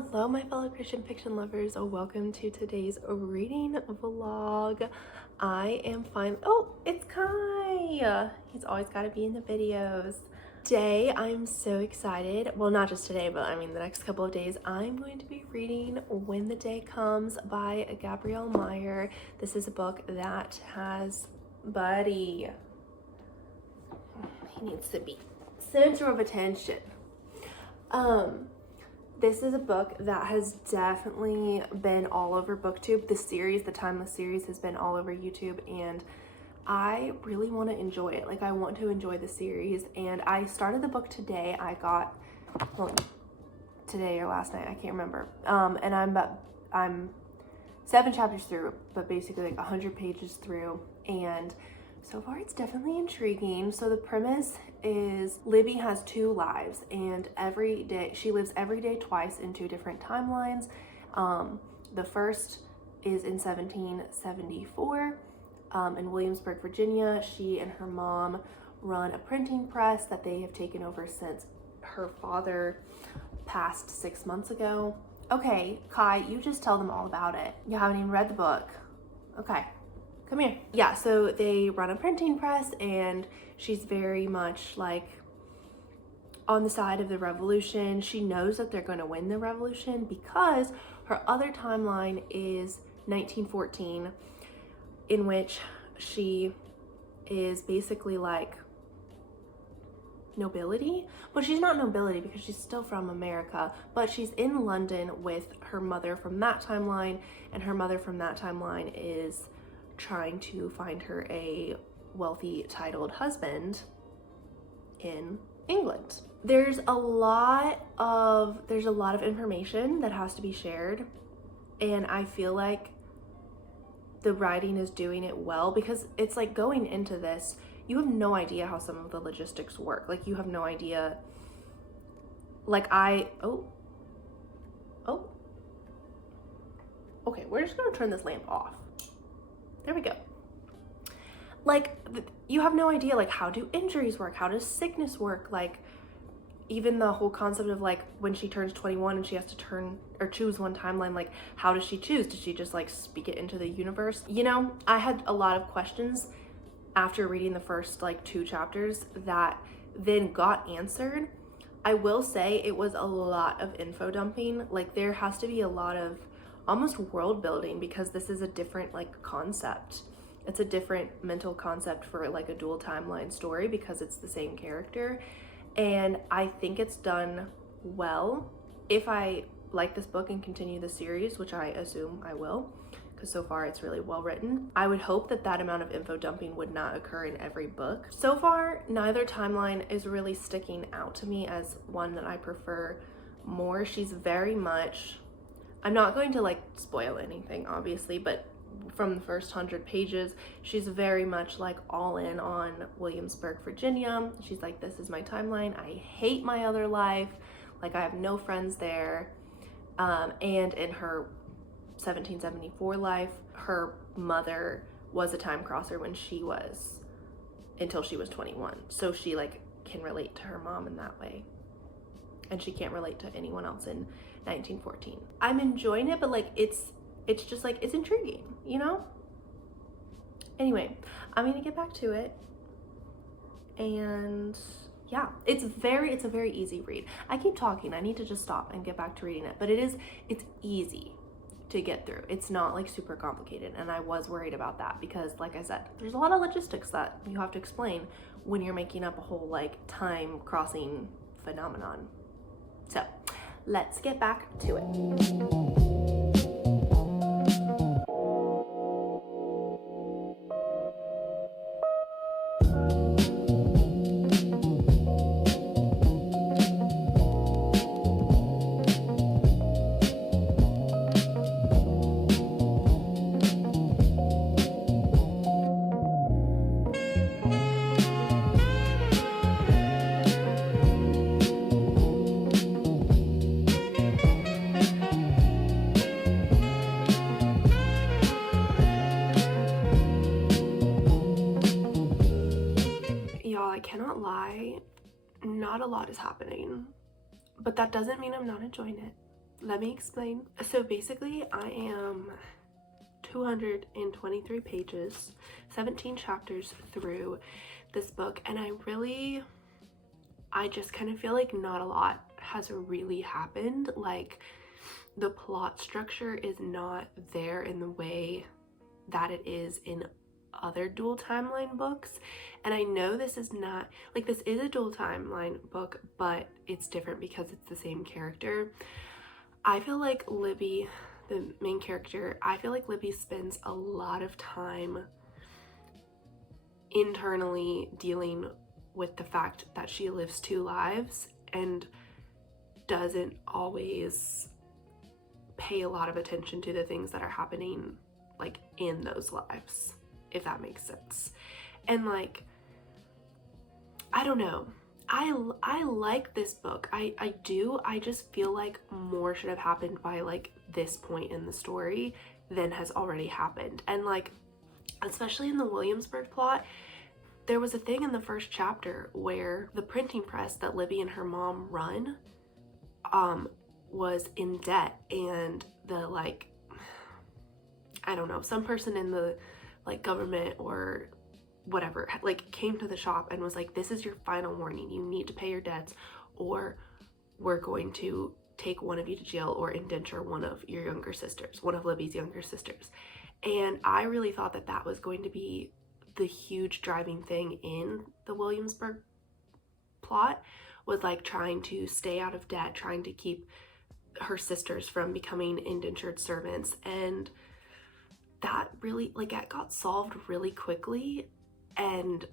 Hello, my fellow Christian fiction lovers. Welcome to today's reading vlog. I am fine. Oh, it's Kai. He's always got to be in the videos. Today, I'm so excited. Well, not just today, but I mean the next couple of days, I'm going to be reading When the Day Comes by Gabrielle Meyer. This is a book that has Buddy. He needs to be center of attention. This is a book that has definitely been all over BookTube. The Timeless series has been all over YouTube, and I really want to enjoy it. Like, I want to enjoy the series, and I started the book today. Well, today or last night, I can't remember. And I'm 7 chapters through, but basically like 100 pages through, and so far it's definitely intriguing. So the premise is Libby has 2 lives, and she lives every day twice in 2 different timelines. The first is in 1774 in Williamsburg, Virginia. She and her mom run a printing press that they have taken over since her father passed 6 months ago. Okay, Kai, you just tell them all about it. You haven't even read the book. Okay. Come here. Yeah, so they run a printing press, and she's very much like on the side of the revolution. She knows that they're going to win the revolution because her other timeline is 1914, in which she is basically like nobility, but she's not nobility because she's still from America, but she's in London with her mother from that timeline, and her mother from that timeline is trying to find her a wealthy titled husband in England. There's a lot of information that has to be shared, and I feel like the writing is doing it well, because it's like going into this, you have no idea how some of the logistics work. Like, you have no idea. Like, okay, we're just gonna turn this lamp off. There we go. Like, you have no idea, like, how do injuries work? How does sickness work? Like, even the whole concept of, like, when she turns 21 and she has to choose one timeline, like, how does she choose? Does she just, like, speak it into the universe? You know, I had a lot of questions after reading the first, like, 2 chapters that then got answered. I will say it was a lot of info dumping. Like, there has to be a lot of almost world building, because this is a different like concept. It's a different mental concept for like a dual timeline story, because it's the same character, and I think it's done well. If I like this book and continue the series, which I assume I will, because so far it's really well written, I would hope that that amount of info dumping would not occur in every book. So far, neither timeline is really sticking out to me as one that I prefer more. She's very much, I'm not going to like spoil anything obviously, but from the first 100 pages, she's very much like all in on Williamsburg, Virginia. She's like, this is my timeline. I hate my other life. Like, I have no friends there. And in her 1774 life, her mother was a time crosser until she was 21. So she like can relate to her mom in that way, and she can't relate to anyone else in 1914. I'm enjoying it, but like it's just like, it's intriguing, you know? Anyway, I'm gonna get back to it, and yeah, it's a very easy read. I keep talking, I need to just stop and get back to reading it, but it's easy to get through. It's not like super complicated, and I was worried about that because, like I said, there's a lot of logistics that you have to explain when you're making up a whole like time crossing phenomenon. So let's get back to it. I cannot lie, not a lot is happening, but that doesn't mean I'm not enjoying it. let me explain. So basically, I am 223 pages, 17 chapters through this book, and I just kind of feel like not a lot has really happened. Like, the plot structure is not there in the way that it is in other dual timeline books. And I know this is not, like, this is a dual timeline book, but it's different because it's the same character. I feel like Libby, the main character, I feel like Libby spends a lot of time internally dealing with the fact that she lives two lives and doesn't always pay a lot of attention to the things that are happening, like, in those lives, if that makes sense. And, like, I don't know, I like this book. I do. I just feel like more should have happened by, like, this point in the story than has already happened. And, like, especially in the Williamsburg plot, there was a thing in the first chapter where the printing press that Libby and her mom run was in debt, and the, like, I don't know, some person in the, like, government or whatever, like, came to the shop and was like, this is your final warning, you need to pay your debts or we're going to take one of you to jail or indenture one of your younger sisters, one of Libby's younger sisters. And I really thought that that was going to be the huge driving thing in the Williamsburg plot, was, like, trying to stay out of debt, trying to keep her sisters from becoming indentured servants. And that really, like, it got solved really quickly. And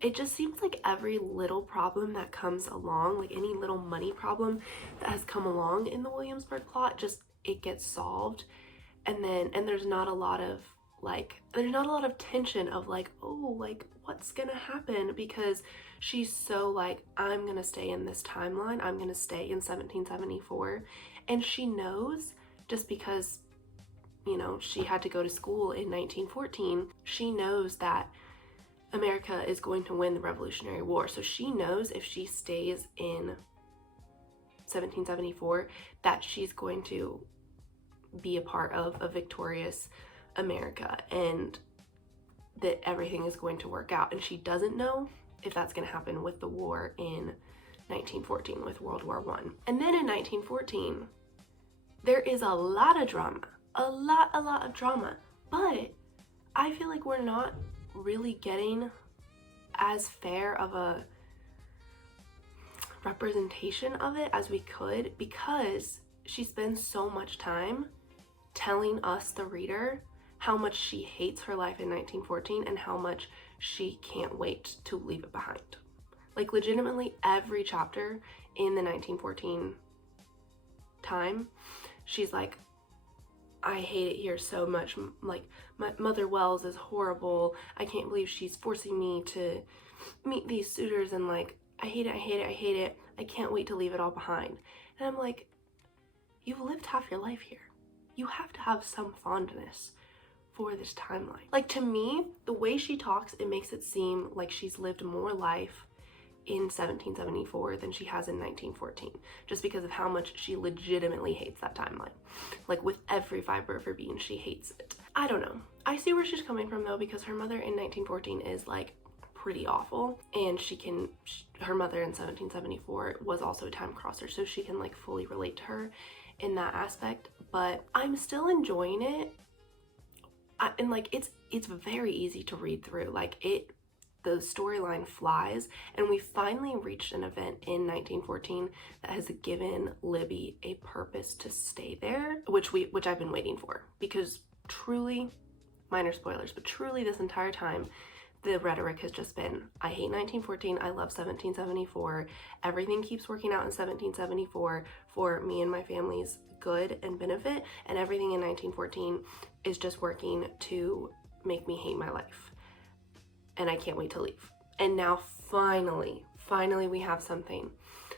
it just seems like every little problem that comes along, like any little money problem that has come along in the Williamsburg plot, just, it gets solved. And there's not a lot of, like, there's not a lot of tension of, like, oh, like, what's gonna happen, because she's so, like, I'm gonna stay in this timeline, I'm gonna stay in 1774, and she knows, just because, you know, she had to go to school in 1914, she knows that America is going to win the Revolutionary War. So she knows if she stays in 1774 that she's going to be a part of a victorious America and that everything is going to work out. And she doesn't know if that's going to happen with the war in 1914, with World War I. And then in 1914, there is a lot of drama, a lot of drama, but I feel like we're not really getting as fair of a representation of it as we could, because she spends so much time telling us, the reader, how much she hates her life in 1914 and how much she can't wait to leave it behind. Like, legitimately every chapter in the 1914 time, she's like, I hate it here so much, like, my Mother Wells is horrible, I can't believe she's forcing me to meet these suitors, and, like, I hate it, I hate it, I hate it, I can't wait to leave it all behind. And I'm like, you've lived half your life here. You have to have some fondness for this timeline. Like, to me, the way she talks, it makes it seem like she's lived more life in 1774 than she has in 1914, just because of how much she legitimately hates that timeline. Like, with every fiber of her being, she hates it. I don't know. I see where she's coming from, though, because her mother in 1914 is, like, pretty awful, and her mother in 1774 was also a time crosser, so she can, like, fully relate to her in that aspect. But I'm still enjoying it, and, like, it's very easy to read through. Like, the storyline flies, and we finally reached an event in 1914 that has given Libby a purpose to stay there, which I've been waiting for, because truly, minor spoilers, but truly this entire time, the rhetoric has just been, I hate 1914, I love 1774, everything keeps working out in 1774 for me and my family's good and benefit, and everything in 1914 is just working to make me hate my life. And I can't wait to leave. And now finally we have something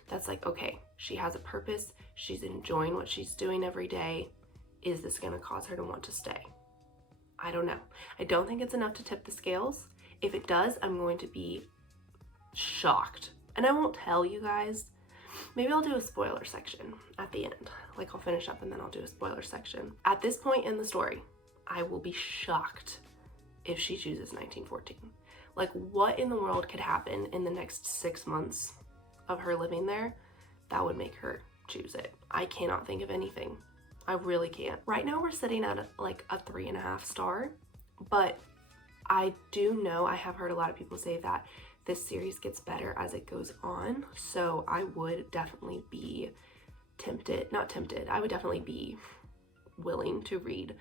that's like, okay, she has a purpose, she's enjoying what she's doing every day. Is this gonna cause her to want to stay? I don't know. I don't think it's enough to tip the scales. If it does, I'm going to be shocked. And I won't tell you guys Maybe I'll do a spoiler section at the end. Like I'll finish up and then I'll do a spoiler section. At this point in the story, I will be shocked if she chooses 1914. Like what in the world could happen in the next 6 months of her living there that would make her choose it? I cannot think of anything. I really can't. Right now we're sitting at like a 3.5 star, but I do know, I have heard a lot of people say that this series gets better as it goes on. So I would definitely be I would definitely be willing to read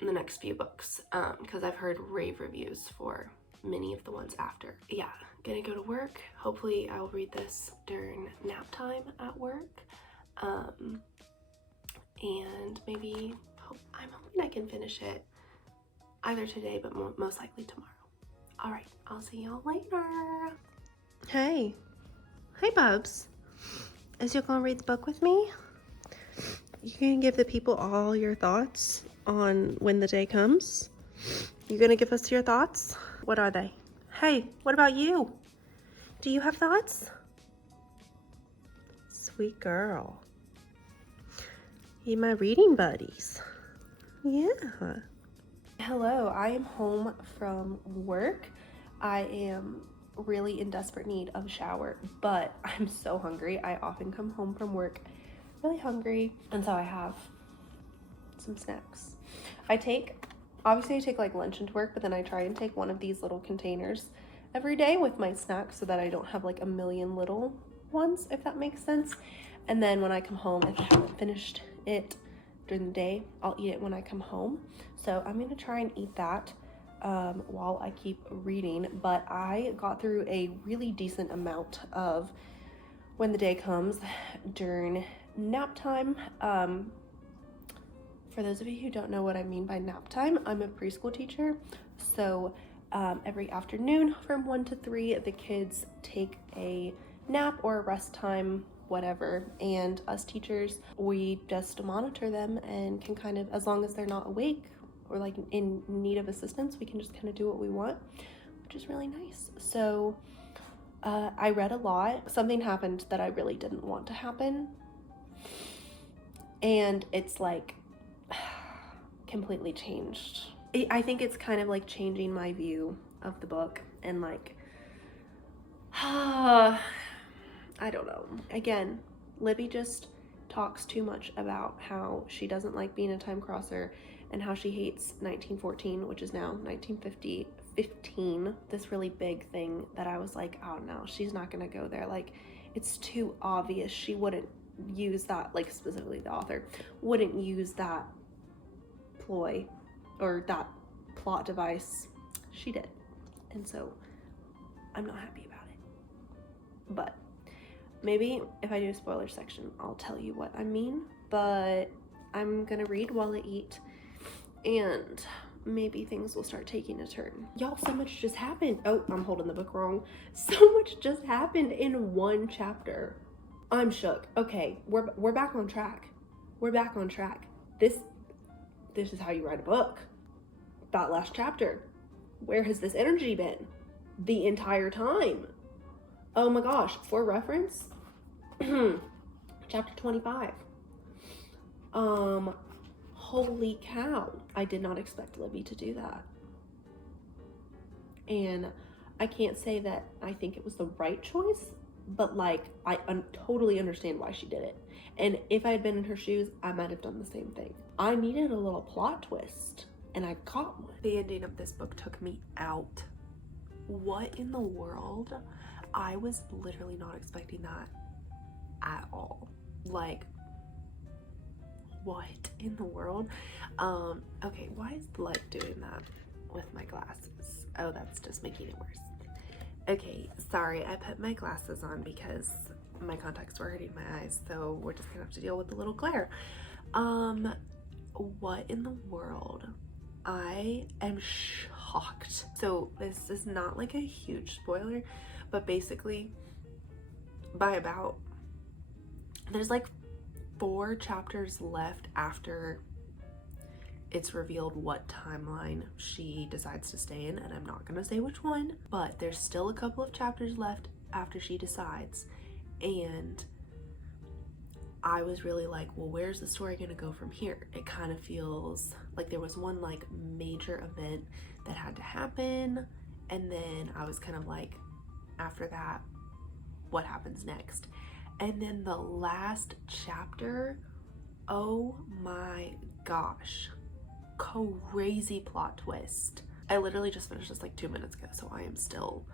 the next few books because I've heard rave reviews for many of the ones after. Yeah, gonna go to work. Hopefully I'll read this during nap time at work. And maybe I'm hoping I can finish it either today, but most likely tomorrow. All right, I'll see y'all later. Hey Bubs, is you gonna read the book with me? You can give the people all your thoughts on When the Day Comes. You gonna give us your thoughts? What are they? Hey, what about you? Do you have thoughts? Sweet girl. You my reading buddies. Yeah. Hello, I am home from work. I am really in desperate need of a shower, but I'm so hungry. I often come home from work really hungry, and so I have some snacks. Obviously I take like lunch into work, but then I try and take one of these little containers every day with my snacks so that I don't have like a million little ones, if that makes sense. And then when I come home, if I haven't finished it during the day, I'll eat it when I come home. So I'm gonna try and eat that while I keep reading. But I got through a really decent amount of When the Day Comes during nap time. For those of you who don't know what I mean by nap time, I'm a preschool teacher. So every afternoon from 1 to 3, the kids take a nap or a rest time, whatever, and us teachers, we just monitor them and can kind of, as long as they're not awake or like in need of assistance, we can just kind of do what we want, which is really nice. So I read a lot. Something happened that I really didn't want to happen, and it's like completely changed. I think it's kind of like changing my view of the book, and like I don't know. Again, Libby just talks too much about how she doesn't like being a time crosser and how she hates 1914, which is now 1915. This really big thing that I was like, oh no, she's not gonna go there. Like, it's too obvious. She wouldn't use that, like specifically the author wouldn't use that ploy or that plot device. She did. And so I'm not happy about it. But maybe if I do a spoiler section, I'll tell you what I mean. But I'm gonna read while I eat, and maybe things will start taking a turn. Y'all, so much just happened. Oh, I'm holding the book wrong. So much just happened in one chapter. I'm shook. Okay, we're back on track. We're back on track. This is how you write a book. That last chapter. Where has this energy been? The entire time. Oh my gosh, for reference, chapter 25. Holy cow. I did not expect Libby to do that. And I can't say that I think it was the right choice, but like, I totally understand why she did it. And if I had been in her shoes, I might have done the same thing. I needed a little plot twist, and I got one. The ending of this book took me out. What in the world? I was literally not expecting that at all. Like, what in the world? Okay, why is the light doing that with my glasses? Oh, that's just making it worse. Okay, sorry, I put my glasses on because my contacts were hurting my eyes, so we're just gonna have to deal with a little glare. What in the world? I am shocked. So this is not like a huge spoiler, but basically there's like 4 chapters left after it's revealed what timeline she decides to stay in, and I'm not gonna say which one, but there's still a couple of chapters left after she decides, and I was really like, well, where's the story gonna go from here? It kind of feels like there was one like major event that had to happen, and then I was kind of like, after that, what happens next? And then the last chapter, oh my gosh, crazy plot twist. I literally just finished this like 2 minutes ago, so I am still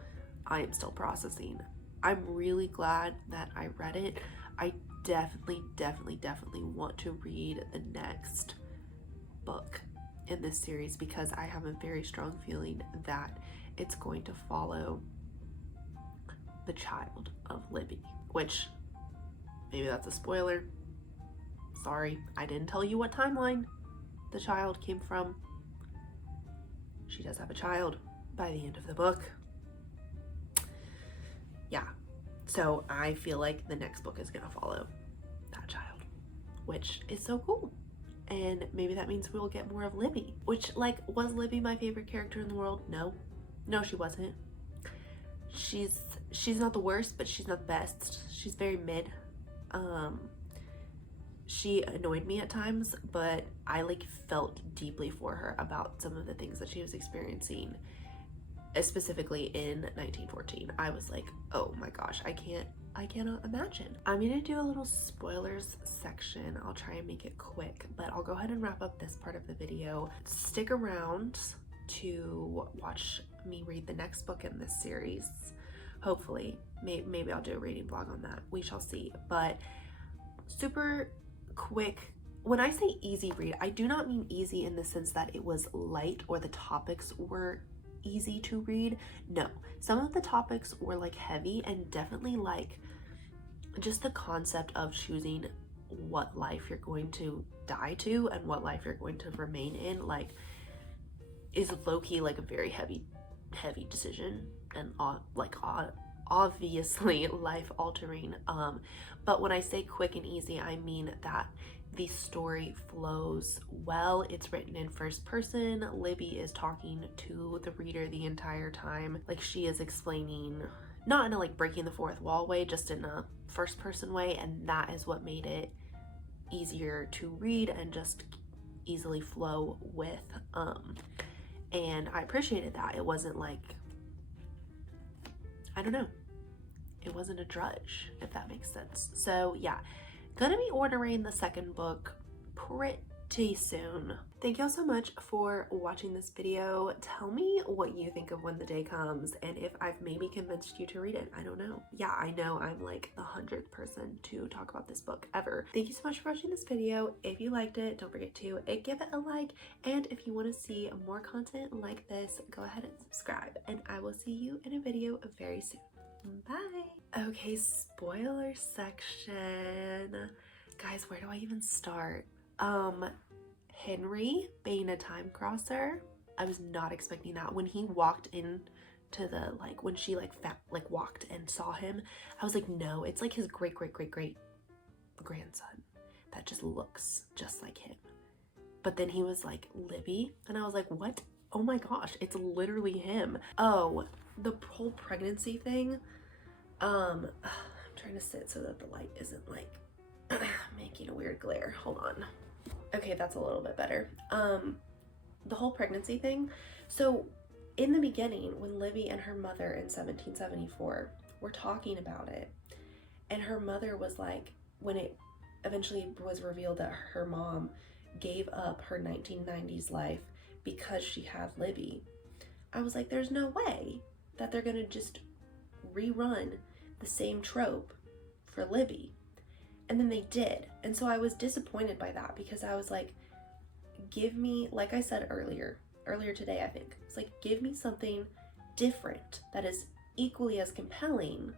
processing. I'm really glad that I read it. I definitely want to read the next book in this series because I have a very strong feeling that it's going to follow the child of Libby, which maybe that's a spoiler. Sorry, I didn't tell you what timeline the child came from. She does have a child by the end of the book. Yeah, so I feel like the next book is gonna follow that child, which is so cool. And maybe that means we'll get more of Libby, which, like, was Libby my favorite character in the world? No, she wasn't. She's not the worst, but she's not the best. She's very mid. She annoyed me at times, but I like felt deeply for her about some of the things that she was experiencing, specifically in 1914. I was like, oh my gosh, I cannot imagine. I'm gonna do a little spoilers section. I'll try and make it quick, but I'll go ahead and wrap up this part of the video. Stick around to watch me read the next book in this series. Hopefully, maybe I'll do a reading vlog on that. We shall see. But super quick. When I say easy read, I do not mean easy in the sense that it was light or the topics were easy to read. No, some of the topics were like heavy, and definitely like just the concept of choosing what life you're going to die to and what life you're going to remain in, like, is low-key like a very heavy decision, and obviously life altering. But when I say quick and easy, I mean that the story flows well. It's written in first person. Libby is talking to the reader the entire time. Like, she is explaining, not in a like breaking the fourth wall way, just in a first person way, and that is what made it easier to read and just easily flow with. And I appreciated that. It wasn't like, I don't know, it wasn't a drudge, if that makes sense. So yeah, gonna be ordering the second book pretty soon. Thank y'all so much for watching this video. Tell me what you think of When the Day Comes, and if I've maybe convinced you to read it. I don't know. Yeah, I know I'm like the 100th person to talk about this book ever. Thank you so much for watching this video. If you liked it, don't forget to give it a like, and if you want to see more content like this, go ahead and subscribe, and I will see you in a video very soon. Bye. Okay, spoiler section. Guys, where do I even start? Henry being a time crosser. I was not expecting that. When he walked in to the, like, when she walked and saw him, I was like, no, it's like his great grandson that just looks just like him. But then he was like, Libby, and I was like, what? Oh my gosh, it's literally him. Oh, the whole pregnancy thing. I'm trying to sit so that the light isn't like making a weird glare. Hold on. Okay, that's a little bit better. The whole pregnancy thing. So in the beginning, when Libby and her mother in 1774 were talking about it, and her mother was like, when it eventually was revealed that her mom gave up her 1990s life because she had Libby, I was like, there's no way that they're gonna just rerun the same trope for Libby. And then they did. And so I was disappointed by that, because I was like, give me, like I said earlier today, I think, it's like, give me something different that is equally as compelling.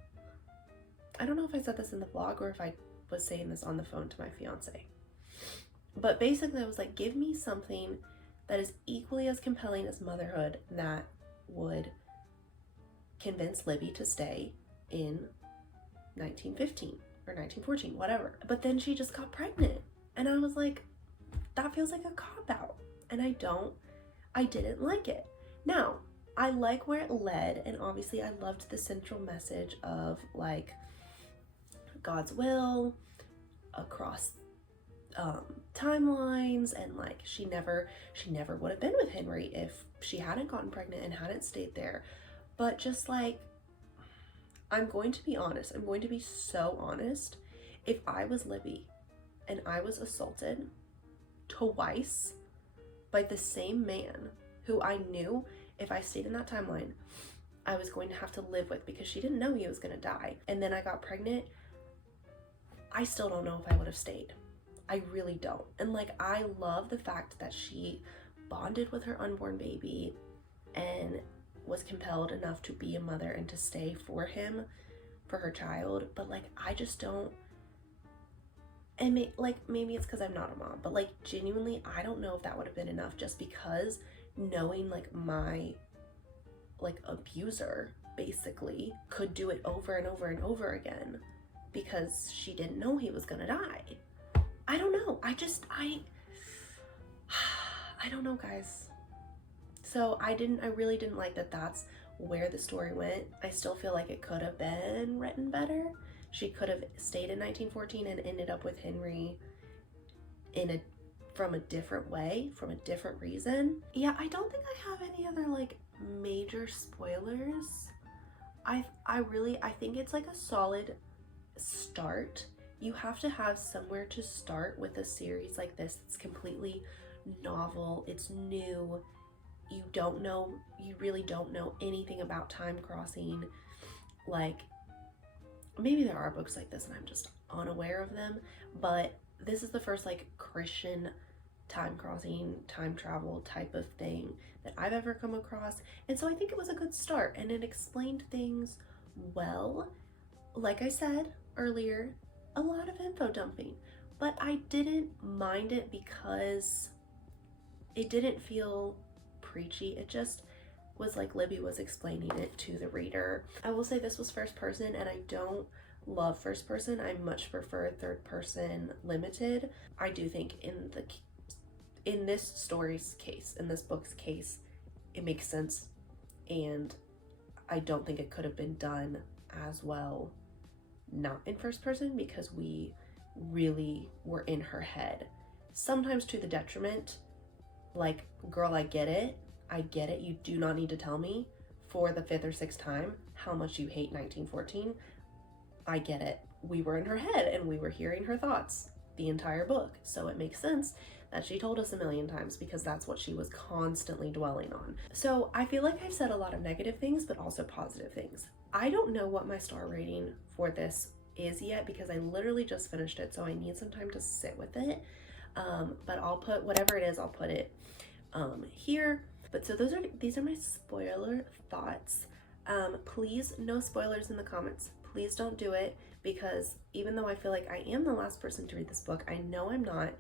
I don't know if I said this in the vlog or if I was saying this on the phone to my fiance. But basically I was like, give me something that is equally as compelling as motherhood that would convince Libby to stay in 1915 or 1914, whatever. But then she just got pregnant, and I was like, that feels like a cop-out, and I didn't like it. Now, I like where it led, and obviously I loved the central message of like God's will, across timelines, and like she never would have been with Henry if she hadn't gotten pregnant and hadn't stayed there. But just like, I'm going to be honest, I'm going to be so honest. If I was Libby and I was assaulted twice by the same man who I knew if I stayed in that timeline I was going to have to live with, because she didn't know he was going to die, and then I got pregnant, I still don't know if I would have stayed. I really don't. And like, I love the fact that she bonded with her unborn baby and was compelled enough to be a mother and to stay for him, for her child. But like, I just don't, and maybe it's because I'm not a mom, but like, genuinely, I don't know if that would have been enough, just because knowing like my like abuser basically could do it over and over and over again because she didn't know he was gonna die. I don't know. I don't know, guys. So I really didn't like that that's where the story went. I still feel like it could have been written better. She could have stayed in 1914 and ended up with Henry from a different way, from a different reason. Yeah, I don't think I have any other like major spoilers. I think it's like a solid start. You have to have somewhere to start with a series like this. It's completely novel, it's new, you really don't know anything about time crossing. Like, maybe there are books like this and I'm just unaware of them, but this is the first like Christian time crossing, time travel type of thing that I've ever come across. And so I think it was a good start, and it explained things well. Like I said earlier, a lot of info dumping, but I didn't mind it because it didn't feel preachy. It just was like Libby was explaining it to the reader. I will say this was first person, and I don't love first person. I much prefer third person limited. I do think in this story's case, in this book's case, it makes sense, and I don't think it could have been done as well not in first person, because we really were in her head, sometimes to the detriment. Like, girl, I get it, you do not need to tell me for the 5th or 6th time how much you hate 1914. I get it. We were in her head and we were hearing her thoughts the entire book, so it makes sense that she told us a million times, because that's what she was constantly dwelling on. So I feel like I've said a lot of negative things, but also positive things. I don't know what my star rating for this is yet, because I literally just finished it, so I need some time to sit with it. But I'll put whatever it is, I'll put it here. But so these are my spoiler thoughts. Please, no spoilers in the comments. Please don't do it, because even though I feel like I am the last person to read this book, I know I'm not.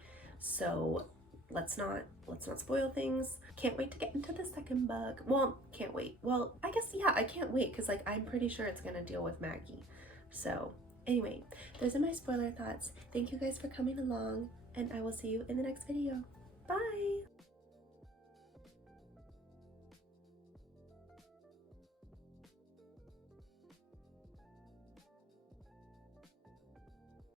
So let's not spoil things. Can't wait to get into the second book. Well, can't wait. Well, I guess, yeah, I can't wait, because like, I'm pretty sure it's gonna deal with Maggie. So anyway, those are my spoiler thoughts. Thank you guys for coming along, and I will see you in the next video. Bye.